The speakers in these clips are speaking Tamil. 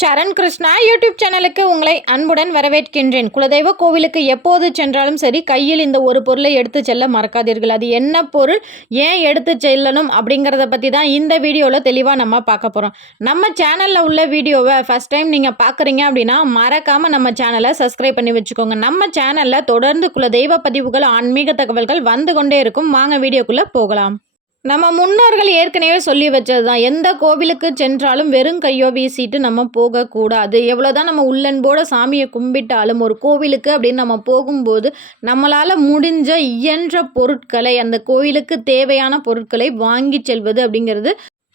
சரண் கிருஷ்ணா யூடியூப் சேனலுக்கு உங்களை அன்புடன் வரவேற்கின்றேன். குலதெய்வ கோவிலுக்கு எப்போது சென்றாலும் சரி கையில் இந்த ஒரு பொருளை எடுத்து செல்ல மறக்காதீர்கள். அது என்ன பொருள் ஏன் எடுத்து செல்லணும் அப்படிங்கிறத பற்றி தான் இந்த வீடியோவில் தெளிவாக நம்ம பார்க்க போகிறோம் நம்ம சேனலில் உள்ள வீடியோவை ஃபஸ்ட் டைம் நீங்கள் பார்க்குறீங்க அப்படின்னா மறக்காமல் நம்ம சேனலை சப்ஸ்கிரைப் பண்ணி வச்சுக்கோங்க. நம்ம சேனலில் தொடர்ந்து குலதெய்வ பதிவுகள் ஆன்மீக தகவல்கள் வந்து கொண்டே இருக்கும். வாங்க வீடியோக்குள்ளே போகலாம். நம்ம முன்னோர்கள் ஏற்கனவே சொல்லி வச்சது தான் எந்த கோவிலுக்கு சென்றாலும் வெறும் கையோ வீசிட்டு நம்ம போகக்கூடாது. எவ்வளோதான் நம்ம உள்ளன்போட சாமியை கும்பிட்டாலும் ஒரு கோவிலுக்கு அப்படின்னு நம்ம போகும்போது நம்மளால் முடிஞ்ச இயன்ற பொருட்களை அந்த கோவிலுக்கு தேவையான பொருட்களை வாங்கி செல்வது அப்படிங்கிறது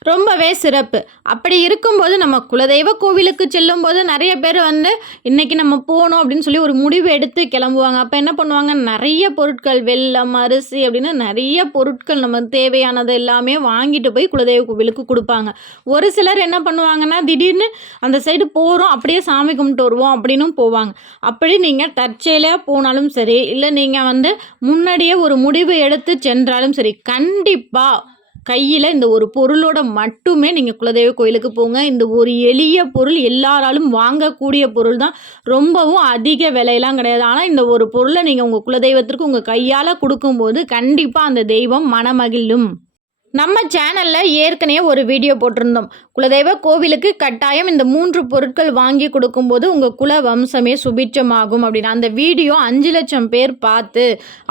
ரொம்பவே சிறப்பு. அப்படி இருக்கும்போது நம்ம குலதெய்வ கோவிலுக்கு செல்லும்போது நிறைய பேர் வந்து இன்றைக்கி நம்ம போகணும் அப்படின்னு சொல்லி ஒரு முடிவு எடுத்து கிளம்புவாங்க. அப்போ என்ன பண்ணுவாங்க? நிறைய பொருட்கள் வெள்ளம் அரிசி அப்படின்னு நிறைய பொருட்கள் நம்ம தேவையானது எல்லாமே வாங்கிட்டு போய் குலதெய்வ கோவிலுக்கு கொடுப்பாங்க. ஒரு சிலர் என்ன பண்ணுவாங்கன்னா திடீர்னு அந்த சைடு போகிறோம் அப்படியே சாமி கும்பிட்டு வருவோம் அப்படின்னும் போவாங்க. அப்படி நீங்கள் தற்செயலாக போனாலும் சரி இல்லை நீங்கள் வந்து முன்னாடியே ஒரு முடிவு எடுத்து சென்றாலும் சரி கண்டிப்பாக கையில் இந்த ஒரு பொருளோட மட்டுமே நீங்கள் குலதெய்வ கோயிலுக்கு போங்க. இந்த ஒரு எளிய பொருள் எல்லாராலும் வாங்கக்கூடிய பொருள் தான் ரொம்பவும் அதிக விலையெல்லாம் கிடையாது. ஆனால் இந்த ஒரு பொருளை நீங்கள் உங்கள் குலதெய்வத்திற்கு உங்கள் கையால் கொடுக்கும்போது கண்டிப்பாக அந்த தெய்வம் மனமகிழும். நம்ம சேனலில் ஏற்கனவே ஒரு வீடியோ போட்டிருந்தோம். குலதெய்வ கோவிலுக்கு கட்டாயம் இந்த மூன்று பொருட்கள் வாங்கி கொடுக்கும்போது உங்கள் குல வம்சமே சுபிட்சமாகும் அப்படின்னு. அந்த வீடியோ அஞ்சு லட்சம் பேர் பார்த்து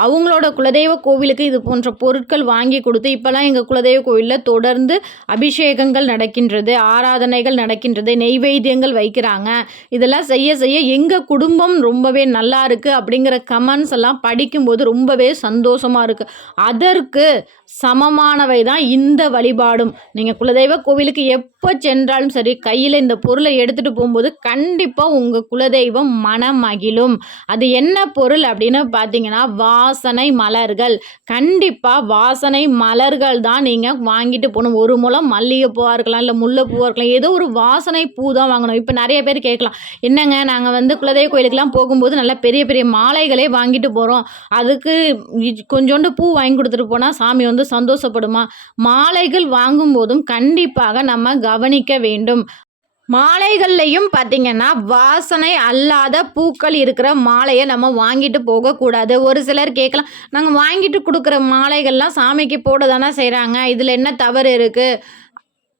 அவங்களோட குலதெய்வ கோவிலுக்கு இது போன்ற பொருட்கள் வாங்கி கொடுத்து இப்போல்லாம் எங்கள் குலதெய்வ கோவிலில் தொடர்ந்து அபிஷேகங்கள் நடக்கின்றது ஆராதனைகள் நடக்கின்றது நெய்வேத்தியங்கள் வைக்கிறாங்க. இதெல்லாம் செய்ய செய்ய எங்கள் குடும்பம் ரொம்பவே நல்லா இருக்குது அப்படிங்கிற கமெண்ட்ஸ் எல்லாம் படிக்கும்போது ரொம்பவே சந்தோஷமாக இருக்குது அதற்கு சமமானவை தான் இந்த வழிபாடும். நீங்கள் குலதெய்வ கோவிலுக்கு எப்போ சென்றாலும் சரி கையில் இந்த பொருளை எடுத்துகிட்டு போகும்போது கண்டிப்பாக உங்கள் குலதெய்வம் மனமகிழும். அது என்ன பொருள் அப்படின்னு பார்த்தீங்கன்னா வாசனை மலர்கள். கண்டிப்பாக வாசனை மலர்கள் தான் நீங்கள் வாங்கிட்டு போகணும். ஒரு மூலம் மல்லிகைப்பூவாக இருக்கலாம் இல்லை முல்லைப்பூவாக இருக்கலாம் ஏதோ ஒரு வாசனை பூ தான் வாங்கணும். இப்போ நிறைய பேர் கேட்கலாம் என்னங்க நாங்கள் வந்து குலதெய்வ கோயிலுக்கெல்லாம் போகும்போது நல்லா பெரிய பெரிய மாலைகளே வாங்கிட்டு போகிறோம் அதுக்கு கொஞ்சோண்டு பூ வாங்கி கொடுத்துட்டு போனால் சாமி வந்து சந்தோஷப்படுமா? மாலைகள் வாங்கும்போதும் கண்டிப்பாக நம்ம கவனிக்க வேண்டும். மாலைகள்லையும் பார்த்திங்கன்னா வாசனை அல்லாத பூக்கள் இருக்கிற மாலையை நம்ம வாங்கிட்டு போகக்கூடாது. ஒரு சிலர் கேட்கலாம் நாங்கள் வாங்கிட்டு கொடுக்குற மாலைகள்லாம் சாமிக்கு போட தானே செய்கிறாங்க இதில் என்ன தவறு இருக்குது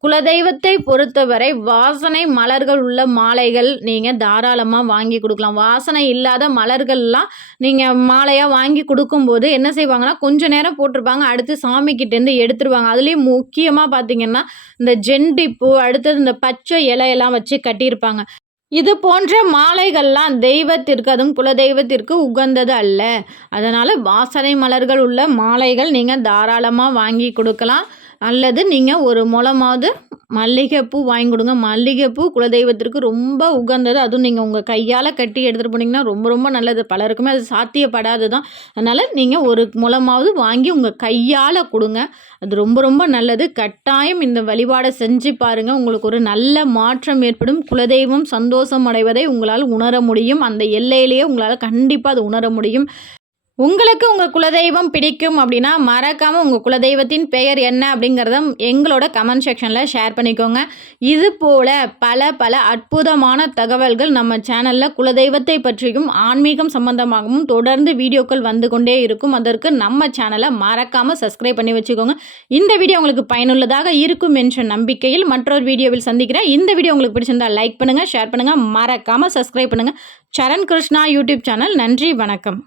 குலதெய்வத்தை பொறுத்தவரை வாசனை மலர்கள் உள்ள மாலைகள் நீங்கள் தாராளமாக வாங்கி கொடுக்கலாம். வாசனை இல்லாத மலர்கள்லாம் நீங்கள் மாலையாக வாங்கி கொடுக்கும்போது என்ன செய்வாங்கன்னா கொஞ்சம் நேரம் போட்டிருப்பாங்க. அடுத்து சாமிக்கிட்டேருந்து எடுத்துருவாங்க. அதுலேயும் முக்கியமாக பார்த்தீங்கன்னா இந்த ஜெண்டிப்பூ அடுத்தது இந்த பச்சை இலையெல்லாம் வச்சு கட்டியிருப்பாங்க. இது போன்ற மாலைகள்லாம் தெய்வத்திற்கு அதுவும் குலதெய்வத்திற்கு உகந்தது அல்ல. அதனால் வாசனை மலர்கள் உள்ள மாலைகள் நீங்கள் தாராளமாக வாங்கி கொடுக்கலாம். அல்லது நீங்கள் ஒரு முளமாவது மல்லிகைப்பூ வாங்கி கொடுங்க. மல்லிகைப்பூ குலதெய்வத்திற்கு ரொம்ப உகந்தது. அதுவும் நீங்கள் உங்கள் கையால் கட்டி எடுத்துகிட்டு போனீங்கன்னா ரொம்ப ரொம்ப நல்லது. பலருக்குமே அது சாத்தியப்படாது தான் அதனால் நீங்கள் ஒரு முளமாவது வாங்கி உங்கள் கையால் கொடுங்க. அது ரொம்ப ரொம்ப நல்லது. கட்டாயம் இந்த வழிபாடை செஞ்சு பாருங்கள் உங்களுக்கு ஒரு நல்ல மாற்றம் ஏற்படும். குலதெய்வம் சந்தோஷம் அடைவதை உங்களால் உணர முடியும். அந்த எல்லையிலேயே உங்களால் கண்டிப்பாக அது உணர முடியும். உங்களுக்கு உங்கள் குலதெய்வம் பிடிக்கும் அப்படின்னா மறக்காமல் உங்கள் குலதெய்வத்தின் பெயர் என்ன அப்படிங்கிறத எங்களோட கமெண்ட் செக்ஷனில் ஷேர் பண்ணிக்கோங்க. இது போல் பல பல அற்புதமான தகவல்கள் நம்ம சேனலில் குலதெய்வத்தை பற்றியும் ஆன்மீகம் சம்பந்தமாகவும் தொடர்ந்து வீடியோக்கள் வந்து கொண்டே இருக்கும். அதற்கு நம்ம சேனலை மறக்காமல் சப்ஸ்கிரைப் பண்ணி வச்சுக்கோங்க. இந்த வீடியோ உங்களுக்கு பயனுள்ளதாக இருக்கும் என்ற நம்பிக்கையில் மற்றொரு வீடியோவில் சந்திக்கிறேன். இந்த வீடியோ உங்களுக்கு பிடிச்சிருந்தால் லைக் பண்ணுங்கள் ஷேர் பண்ணுங்கள் மறக்காமல் சப்ஸ்கிரைப் பண்ணுங்கள் சரண் கிருஷ்ணா யூடியூப் சேனல் நன்றி வணக்கம்.